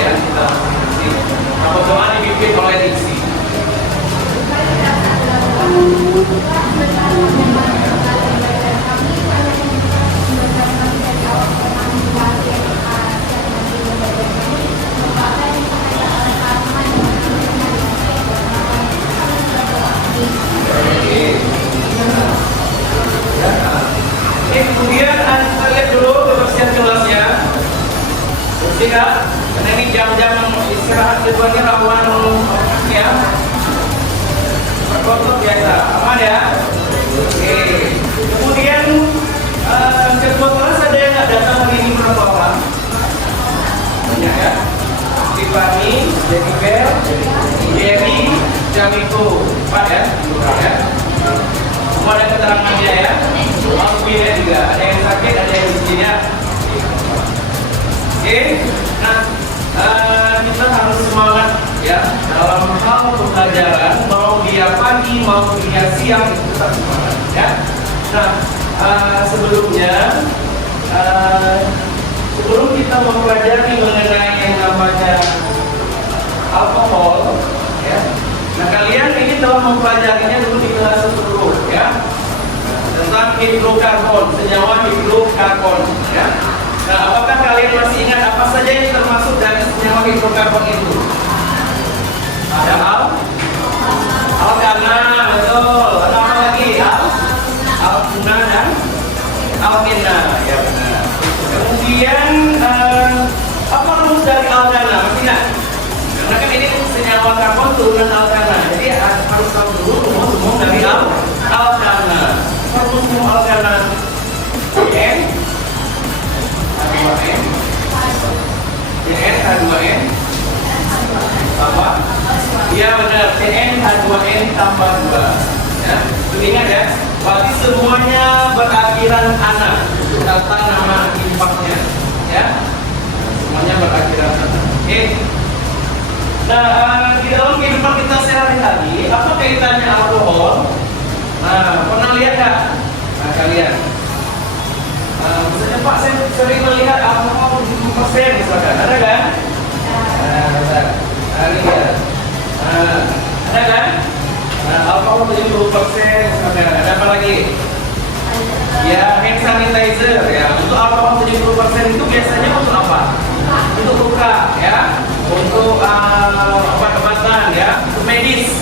ya kita masing-masing. Nah, doa dipimpin oleh diksi. Kemudian kita lihat dulu kebersihan kelasnya. Bersih nggak? Karena ini jam-jam istirahat keduanya rawan ya. Berkotor biasa, aman ya. Oke. Kemudian kedua kelas ada yang nggak datang hari ini berapa orang? Banyak ya. Tiffany, Jennifer, Jerry, Jamiko, Pak ya, ya. Semua ada keterangannya ya. Alvin ya juga, ada yang sakit, ada yang di sini ya. Oke, nah kita harus semangat ya dalam hal pembelajaran, mau dia pagi, mau dia siang, itu tetap semangat ya. Nah, sebelumnya sebelum kita mempelajari mengenai yang namanya alkohol ya, nah kalian ini telah mempelajarinya dulu di kelas 10 ya, tentang hidrokarbon, senyawa hidrokarbon ya. Nah, apakah kalian masih ingat apa saja yang termasuk dari senyawa hidrokarbon itu? Ada alkana, betul. Ada apa lagi? Alkuna dan alkena, ya benar. Kemudian apa rumus dari alkana? Masih ingat? Karena kan ini senyawa karbon turunan alkana, jadi harus tahu dulu rumus dari alkana. Rumus alkana N H2N CN H2N tambah, iya benar, CN H2N tambah 2 ya. Ingat ya, berarti semuanya berakhiran ana, kata nama impaknya ya, semuanya berakhiran ana. Oke. Nah, di dalam kehidupan kita sehari-hari, apa kaitannya alkohol? Nah, pernah lihat nggak? Nah, kalian misalnya Pak, saya sering melihat alkohol 70% misalkan, ada kan? Lihat, ada kan? Alkohol 70% misalkan, ada apa lagi? Ya, hand sanitizer ya. Untuk alkohol 70% itu biasanya untuk apa? Untuk luka ya, untuk obat-obatan ya, untuk medis.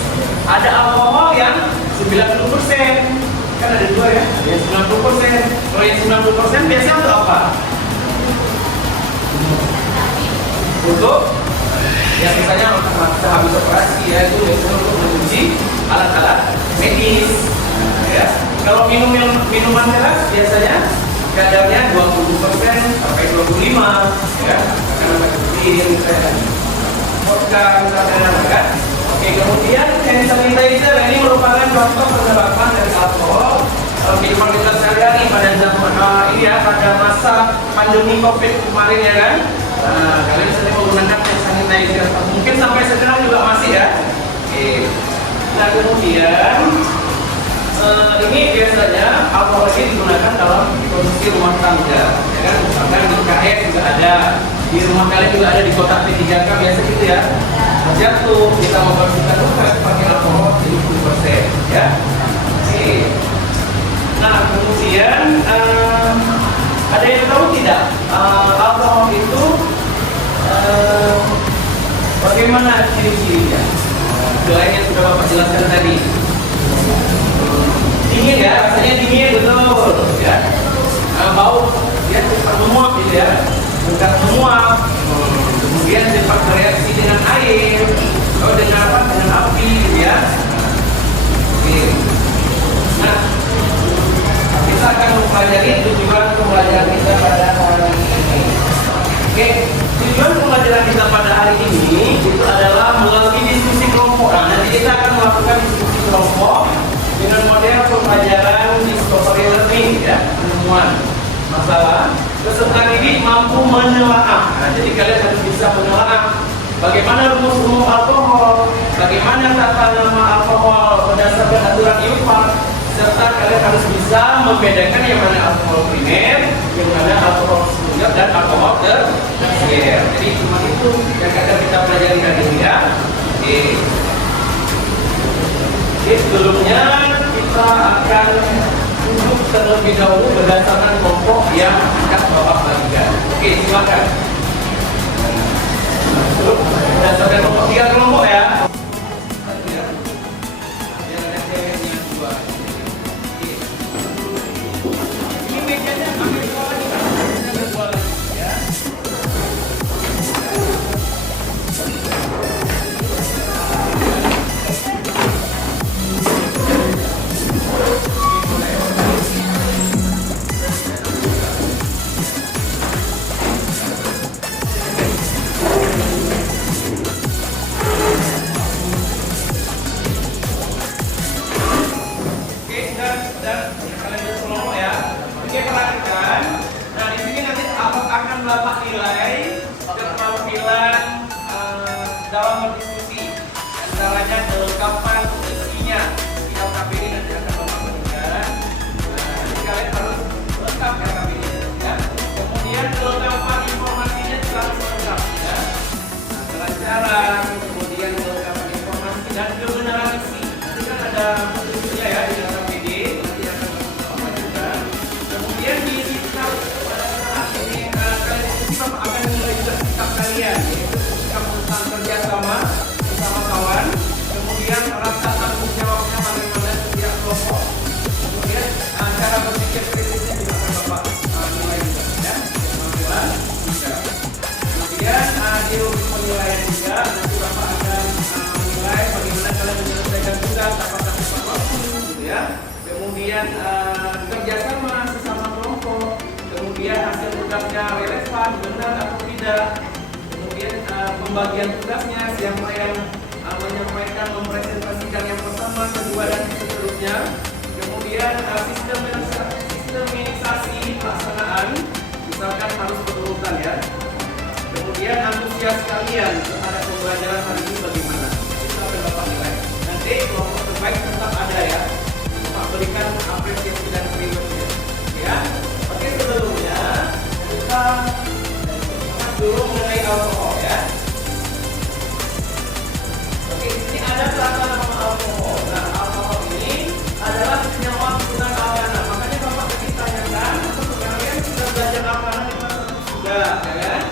Ada alkohol yang 90%. Kan ada dua ya, ada yang 90%. Kalau yang 90% biasanya untuk apa? Untuk ya misalnya kita habis operasi ya, itu biasanya untuk mencuci alat-alat medis ya. Kalau minuman keras biasanya kadarnya 20% sampai 25 ya, karena kecil misalnya vodka misalnya kan. Oke, kemudian hand sanitizer ini merupakan contoh penerapan dari alkohol dalam kehidupan kita sehari-hari pada zaman ini ya, pada masa pandemi COVID kemarin ya kan. Kalian sering menggunakan hand sanitizer, mungkin sampai sekarang juga masih ya. Oke. Nah, kemudian ini biasanya alkohol ini digunakan dalam kondisi rumah tangga ya kan, misalkan di KS juga ada, di rumah kalian juga ada, di kotak P3K biasa gitu ya. Jatuh, kita membersihkan luka pakai alkohol 70% ya. Oke. Nah, kemudian ada yang tahu tidak alkohol itu bagaimana ciri-cirinya? Selain yang sudah Bapak jelaskan tadi, dingin ya, rasanya dingin betul ya. Bau ya, cepat menguap gitu ya, cepat menguap. Kemudian cepat bereaksi dengan air atau dengan apa? Dengan api gitu ya. Oke. Nah, kita akan mempelajari tujuan pembelajaran kita pada hari ini. Oke, tujuan pembelajaran kita pada hari ini itu adalah melalui diskusi kelompok. Nah, nanti kita akan melakukan diskusi kelompok dengan model pembelajaran discovery learning ya, penemuan masalah. Peserta didik mampu menelaah. Nah, jadi kalian harus bisa menelaah bagaimana rumus umum alkohol, bagaimana tata nama alkohol berdasarkan aturan IUPAC, serta kalian harus bisa membedakan yang mana alkohol primer, yang mana alkohol sekunder. tersenyum dan alkohol tersier. Jadi cuma itu yang kadang kita pelajari hari ini ya. Oke. Oke, sebelumnya kita akan duduk terlebih dahulu berdasarkan kelompok yang akan Bapak bagikan. Oke, silakan. Berdasarkan kelompok 3 kelompok ya. Ini mejanya ambil dua lagi, ambil dua lagi ya. Bapak nilai keterampilan dalam berdiskusi, antaranya kelengkapan isinya di LKPD nanti akan Bapak berikan. Jadi kalian harus lengkap LKPD ya. Kemudian kelengkapan informasinya juga harus lengkap ya. Kelancaran, kemudian kelengkapan informasi dan kebenaran isi. Nanti kan ada bukunya ya di LKPD, nanti akan Bapak bagikan. Kemudian diisi Bapak akan menilai juga sikap kalian, yaitu sikap tentang kerjasama bersama kawan, kemudian rasa tanggung jawabnya bagaimana setiap kelompok, kemudian cara berpikir kritisnya juga akan Bapak nilai juga ya, kemampuan juga. Kemudian di rubrik penilaian juga nanti Bapak akan menilai bagaimana kalian menyelesaikan tugas, apakah tepat waktu, gitu ya. Kemudian kerjasama sesama kelompok. Kemudian hasil tugasnya relevan, benar atau tidak. Kemudian pembagian tugasnya, siapa yang menyampaikan, mempresentasikan yang pertama, kedua dan seterusnya. Kemudian sistemisasi pelaksanaan, misalkan harus berurutan ya. Kemudian antusias kalian terhadap pembelajaran hari ini bagaimana? Itu akan Bapak nilai. Nanti kelompok terbaik tetap ada ya. Bapak berikan apresiasi dan rewardnya ya. Oke, sebelumnya kita dulu mengenai alkohol ya. Oke, di sini ada tata nama alkohol. Nah, alkohol ini adalah senyawa turunan alkana. Makanya Bapak tadi tanyakan, kalian sudah belajar alkana di kelas 1 sudah, ya kan?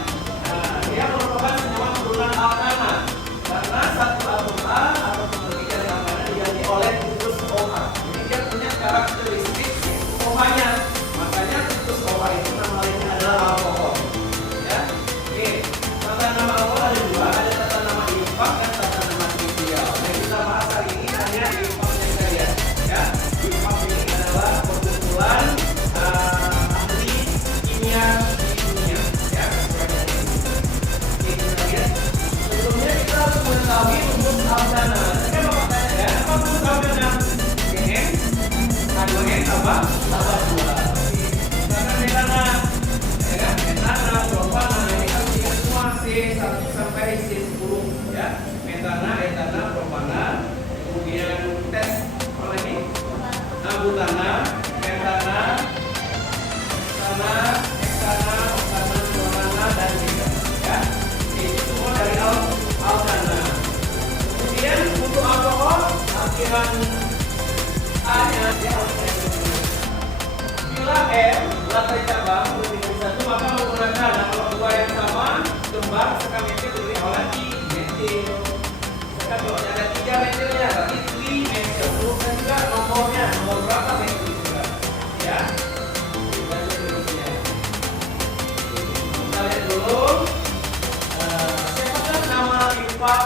Nah, dia merupakan senyawa turunan alkana. Karena satu atom A atau lebih dari alkana diganti oleh gugus OH. Jadi dia punya karakteristik OH-nya. Makanya situs OH itu nama lainnya adalah alkohol ya. Oke, tata nama alkohol ada dua, ada tata nama impak dan tata nama trivial. Yang kita bahas hari ini hanya impaknya saja ya. Impak ini adalah perkumpulan ahli kimia di dunia ya. Oke, kita lihat. Sebelumnya kita harus mengetahui rumus alkana. Saya Bapak tanya ya, apa rumus alkana? N, H2N apa? Tambah 2. Metana, ya kan? Metana, propana, ini kan tiga semua C1 sampai C10 ya. Metana, etana, propana, kemudian tes apa lagi? Butana, metana, etana, heksana, oktana, fluorana, dan metana ya. Ini semua dari alkana. Kemudian untuk alkohol, akhiran A-nya dia bila M lantai cabang lebih dari satu maka menggunakan kalau dua yang sama kembar sekametil berdiri lagi metil. Sekarang kalau ada 3 metilnya berarti 3 metil. Teruskan juga nomornya, nomor berapa metil juga ya. Kita seterusnya. Kita lihat dulu. Siapakah nama impak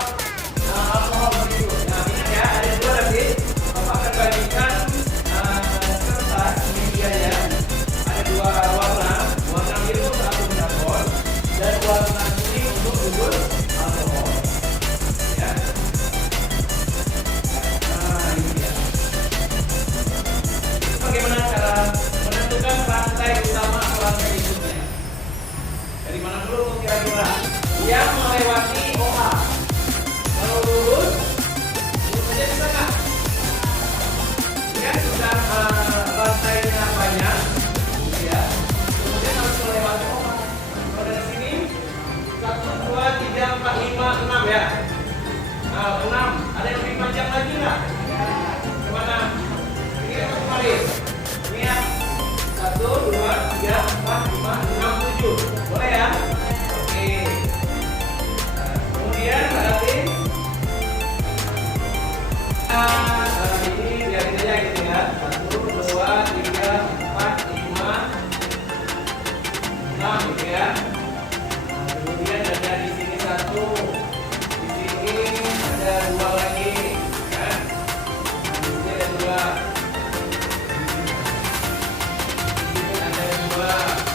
alkohol berikut? Nah ini ya ada 2 nanti. Bapak akan bagikan kertas medianya. Ada 2 warna, warna biru untuk akun dan warna kuning untuk gugus 2,67. Boleh ya? Oke. Nah, kemudian berarti ini biarin aja gitu ya. 1, 2, 3, 4, 5, 6 gitu ya. Kemudian ada di sini 1, di sini ada 2 lagi ya. Kemudian ada 2. Di sini ada 2.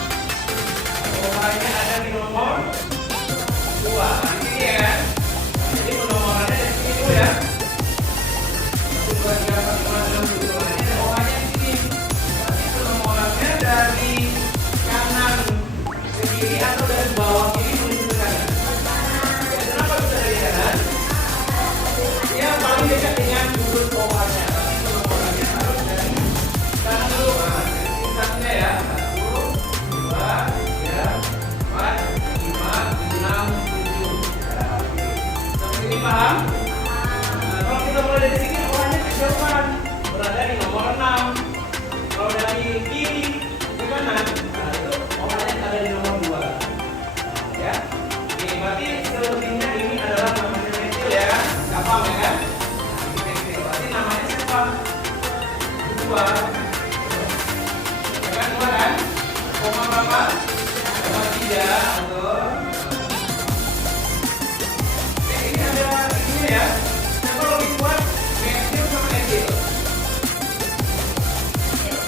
Nomornya ada di nomor 2. Nah, ini ya. Jadi penomorannya dari sini dulu ya. 1, 2, 3, 4, 5, 6, 7. Nah, ini ada OA-nya di sini. Berarti penomorannya dari kanan ke kiri atau dari bawah kiri menuju ke kanan. Ya, kenapa bisa dari kanan? Ya, paling dekat dengan sudut OA-nya. Tapi penomorannya harus dari kanan dulu. Nah, dari sini satunya ya. 1, 2, 3, 4, 5, 6, 7. Ya, oke. Sampai sini paham? Nah, kalau kita mulai dari sini, orangnya kejauhan berada di nomor 6. Kalau dari kiri ke kanan, nah itu orangnya ada di nomor 2. Ya, oke, berarti selebihnya ini adalah namanya metil ya, nggak paham ya kan? Ini metil, berarti namanya siapa? 2. Ya kan, 2 kan? Koma berapa? Koma 3, betul. Oke, ini ada ini ya. Siapa lebih kuat? Metil sama etil?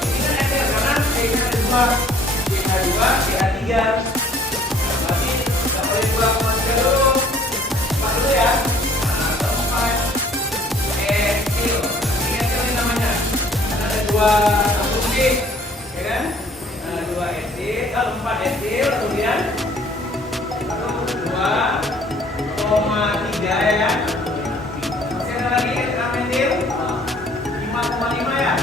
Ini kan etil karena C-nya ada 2, CH2, CH3. Berarti nggak boleh 2,3 dulu. 4 dulu ya. Nah, keempat etil. Ini etil ini namanya. Karena ada 2 asumsi, ya kan? 2 etil, 4 etil, kemudian 2,3 ya kan? Masih ada lagi etil metil 5,5 ya?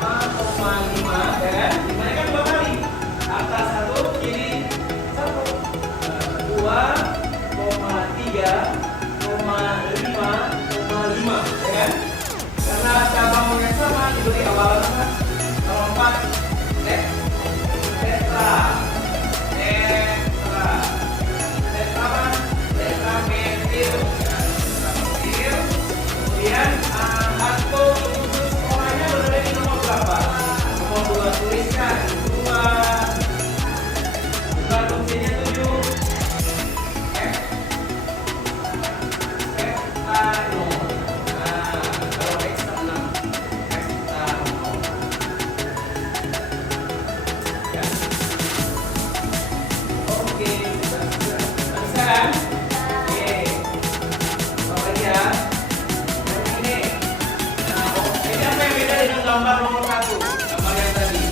5,5 ya kan? 5 nya kan 2 kali. Atas 1, kiri 1. 2,3, 5,5 ya kan? Karena cabangnya sama diberi awalan apa? Kalau 4 tetra apa? Tetra metil. Kemudian atom khusus orangnya berada di nomor berapa? Nomor 2, tuliskan 2. Bukan fungsinya 7. Hexano. Nah, kalau hexano, hexano. Ya. Oke, bisa kan? Oke. Apa lagi ya? Ini. Nah, ini apa yang beda dengan gambar nomor 1? Gambar yang tadi.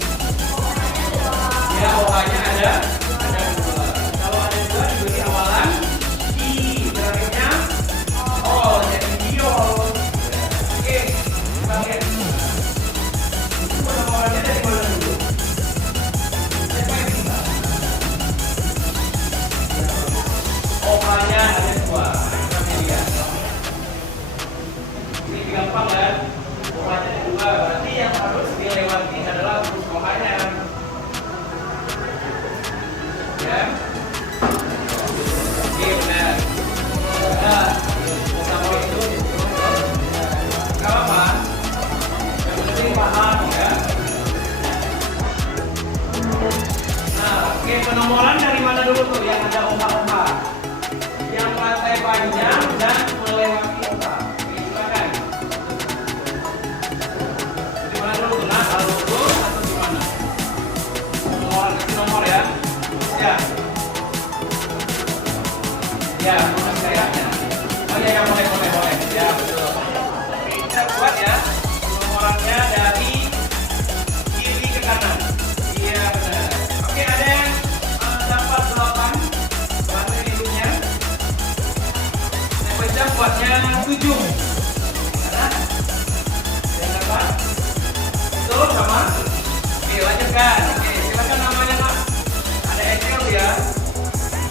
Ya, OH-nya ada 2. Kalau ada 2 diberi awalan I, terakhirnya O, jadi diol. Oke, kita lihat. Itu penomorannya dari mana dulu? Siapa yang bisa? OH-nya ada 2. Kita lihat. Ini gampang kan? OH-nya ada 2. Berarti yang harus dilewati adalah huruf OH-nya. Ya. Oke, benar. Nah, sama itu nggak apa-apa. Yang penting paham ya. Nah, oke, penomoran dari mana dulu tuh yang ada opa-opa? Yang lantai panjang dan melewati opa. Oke, silakan. Di mana dulu? Nah, lurus atau di mana? Penomoran kasih nomor ya. Ya. Ya, nomor kayaknya. Oh ya, boleh. Ya, betul. Kita buat ya. Penomorannya dari kiri ke kanan. Iya, benar. Oke, ada yang dapat 8 bahan hidupnya. Saya baca buatnya 7. Ada? Yang dapat? Betul sama? Oke, lanjutkan. Oke, silakan namanya, Pak. Ada etil ya.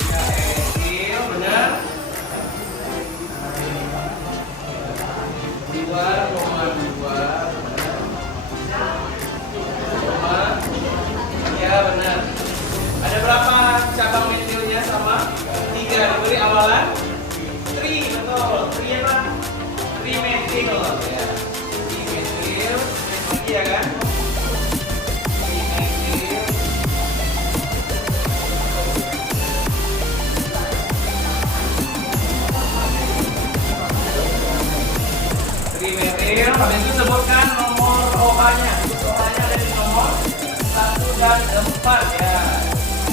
Ya, etil, benar. 2,2 ya benar. dan 4 ya.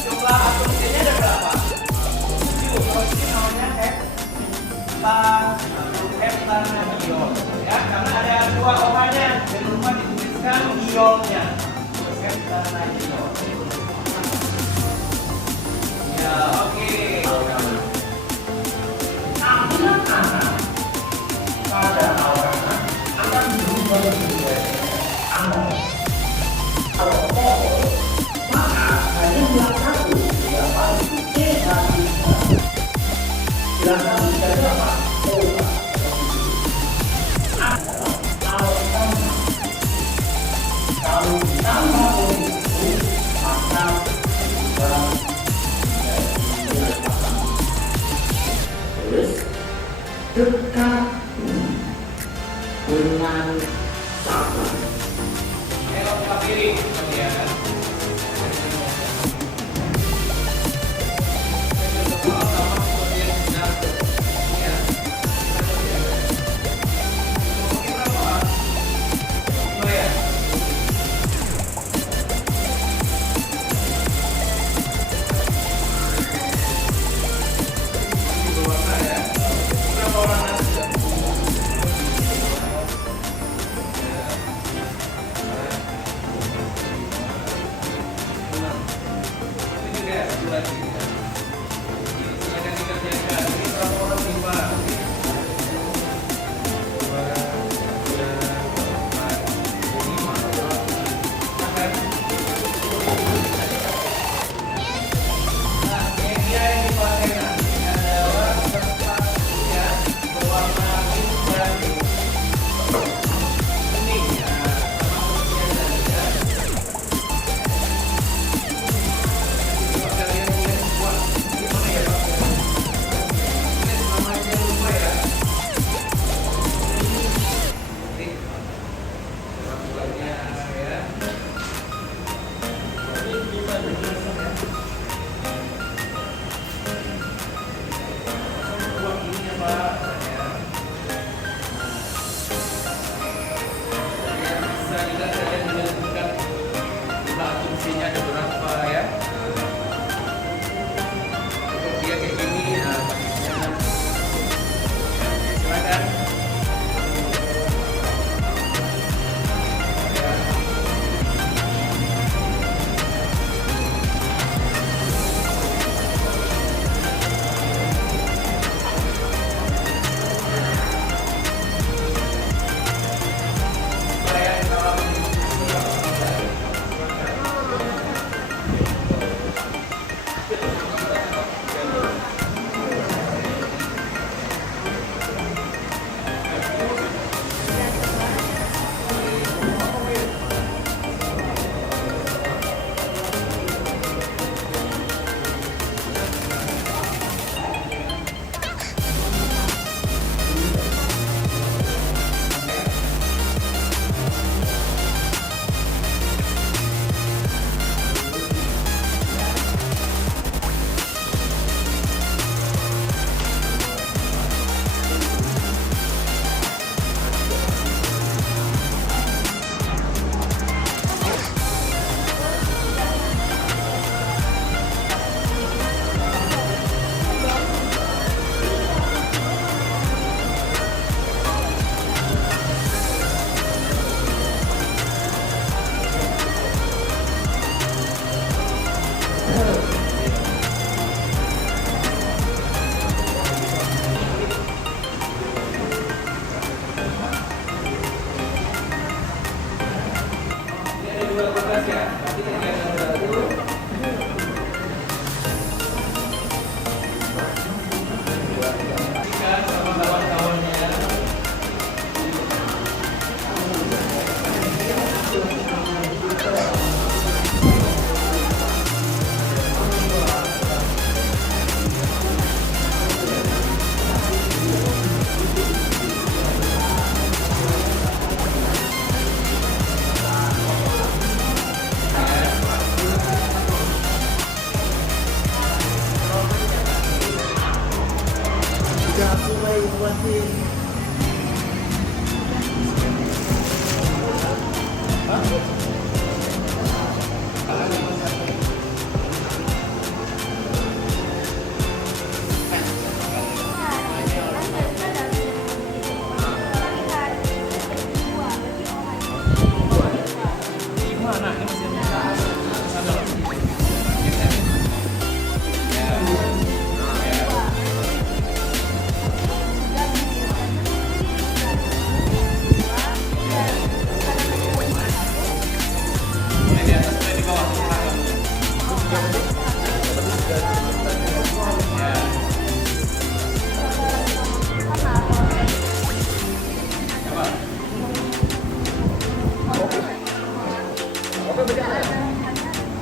Jumlah atomnya ada berapa? 7. Kalau ini namanya heptanadiol ya, karena ada 2 OH-nya. Jangan lupa dituliskan iolnya. Heptanadiol. Ya, oke. Anak-anak pada awalnya akan berubah menjadi anom. Kalau alkohol, maka hanya bilang satu, tidak pasti C dan bilang satu saja apa? Obat. Kalau ditambah oleh itu, maka terus dekat dengan sabar. Elok ke kiri, kemudian.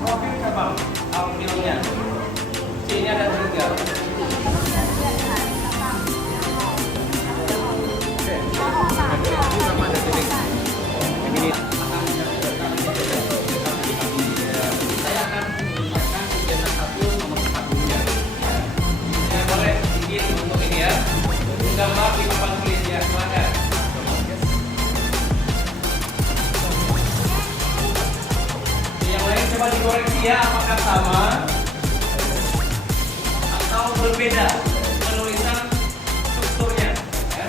Profil cabang minumnya. C-nya ada 3. Saya akan mengingatkan kegiatan 1 nomor 4 dulu ya. Saya boleh bikin untuk ini ya. Gambar di papan tulis ya, silakan. Yang lain coba dikoreksi ya, apakah sama atau berbeda penulisan strukturnya ya,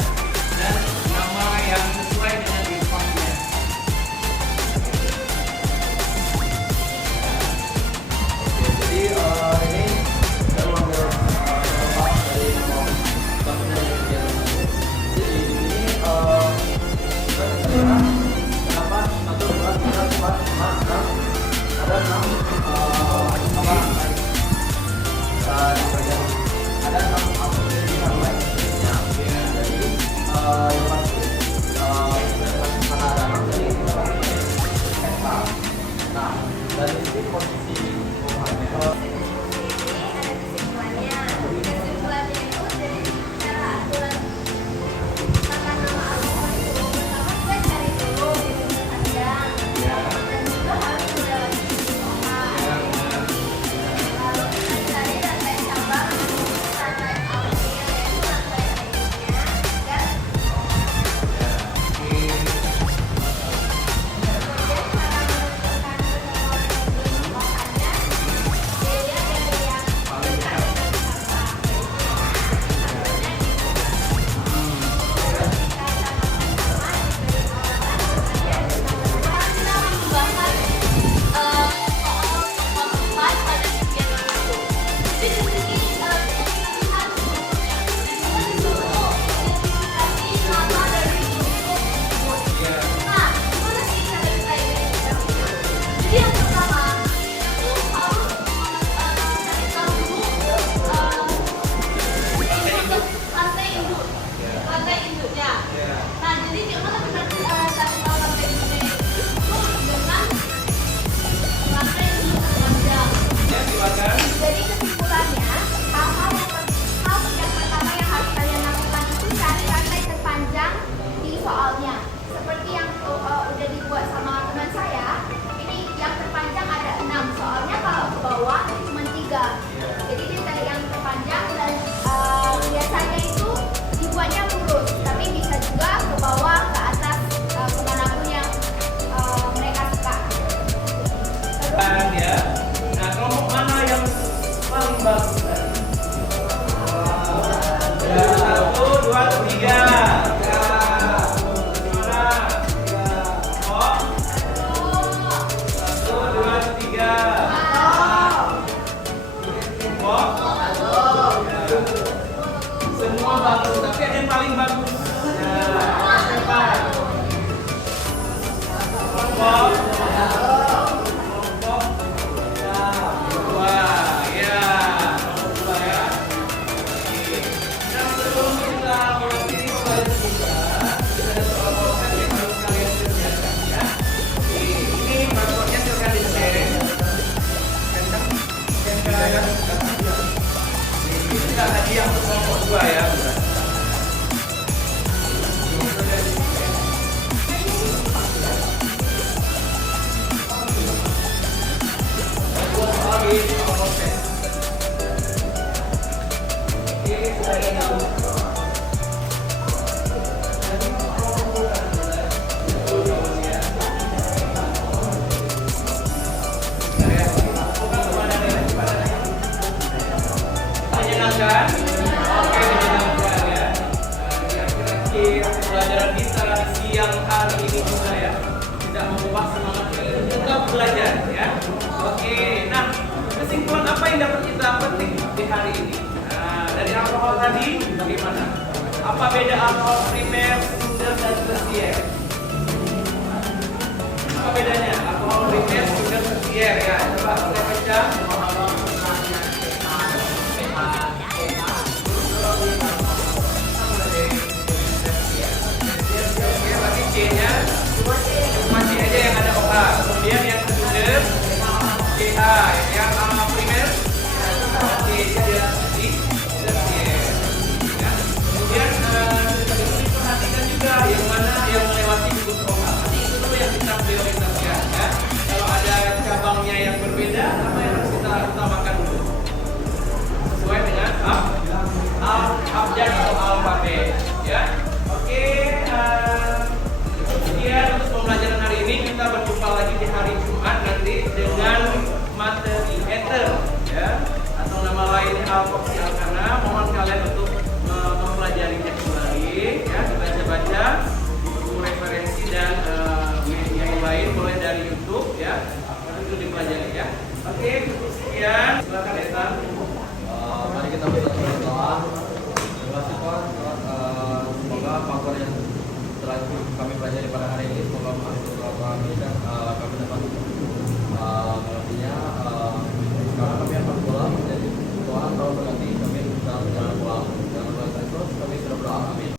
dan nama yang sesuai dengan defaultnya. Jadi ini saya mengambil contoh dari bangunan yang kegiatan satu. Jadi di sini kita bisa kenapa 1, 2, 3, 4, 5, 6 ada 6 apa di bagian ada 6 aplikasi online ya. Jadi yang pasti karena ada 6 jadi kita pakai peta. Nah dari sini posisi Jadi kesimpulannya, hal yang pertama yang harus kalian lakukan itu cari rantai terpanjang di soalnya. Seperti yang udah dibuat sama teman saya, ini yang terpanjang ada 6, soalnya kalau ke bawah cuma 3. Jadi dia cari yang terpanjang dan biasanya itu dibuatnya lurus, tapi bisa juga ke bawah, ke atas, kemanapun yang mereka suka. Ya. Nah, kelompok mana yang paling bagus? Ya, 1, 2, 3. Mana? Oh. 1, 2, 3. Oh. Semua bagus, tapi ada yang paling bagus. Ya, siapa? Kelompok. Kita hadiah untuk kelompok 2 ya. Menyenangkan? Oke, menyenangkan ya. Kira-kira pelajaran kita di siang hari ini juga ya, tidak mengubah semangat kita tetap belajar ya. Oke, nah kesimpulan apa yang dapat kita petik di hari ini? Nah, dari alkohol tadi bagaimana? Apa beda alkohol primer, sekunder, dan tersier? Apa bedanya? Alkohol primer, sekunder, tersier ya. Coba saya baca. C-nya cuma C aja yang ada OH. Kemudian yang sekunder CH yang primer. Oke, dia di ya. Kemudian kita diperhatikan juga yang mana yang melewati buku program. Nanti itu dulu yang kita prioritaskan ya. Kalau ada cabangnya yang berbeda, apa yang harus kita utamakan dulu? Sesuai dengan abjad atau alfabet ya. Oke, kemudian untuk pembelajaran hari ini kita berjumpa lagi di hari Jumat nanti dengan materi ether ya, atau nama lainnya alfoksi alkana. Mohon kalian untuk mempelajarinya kembali ya, dibaca-baca buku referensi dan media yang lain mulai dari YouTube ya, itu dipelajari ya. Oke, cukup sekian. Silakan Ethan.